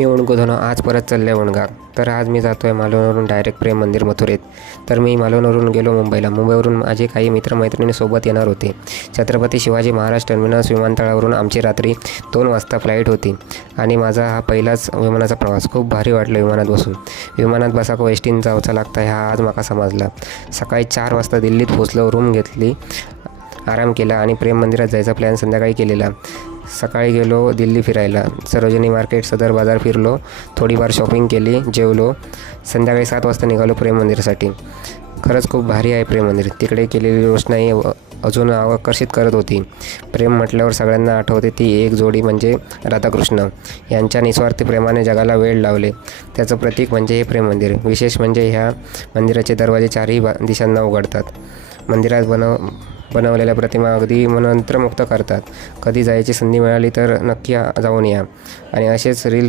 मी उणगोधनो आज परत चालले उणगा. तर आज मी जातो आहे मालवणवरून डायरेक्ट प्रेम मंदिर मथुरेत. तर मी मालवणवरून गेलो मुंबईला. मुंबईवरून माझे काही मित्रमैत्रिणीसोबत येणार होते. छत्रपती शिवाजी महाराज टर्मिनस विमानतळावरून आमची रात्री 2 वाजता फ्लाईट होती आणि माझा हा पहिलाच विमानाचा प्रवास. खूप भारी वाटलं विमानात बसून. विमानात बसाक वेस्टीन जावचा लागता हा आज माका समजला. सकाळी 4 वाजता दिल्लीत पोचलो, रूम घेतली, आराम केला आणि प्रेम मंदिरात जायचा प्लॅन संध्याकाळी केलेला. सकाळी गेलो दिल्ली फिरायला. सरोजिनी मार्केट, सदर बाजार फिरलो, थोडीफार शॉपिंग केली, जेवलो. संध्याकाळी 7 वाजता निघालो प्रेम मंदिरासाठी. खरंच खूप भारी आहे प्रेम मंदिर. तिकडे केलेली रोषणाई अजून आकर्षित करत होती. प्रेम म्हटल्यावर सगळ्यांना आठवते ती एक जोडी म्हणजे राधाकृष्ण. यांच्या निस्वार्थी प्रेमाने जगाला वेळ लावले त्याचं प्रतीक म्हणजे हे प्रेम मंदिर. विशेष म्हणजे ह्या मंदिराचे दरवाजे 4ही दिशांना उघडतात. मंदिरात बनवलेल्या प्रतिमा अगदी मंत्रमुग्ध करतात. कधी जायची संधी मिळाली तर नक्की जाऊन या. आणि असेच रील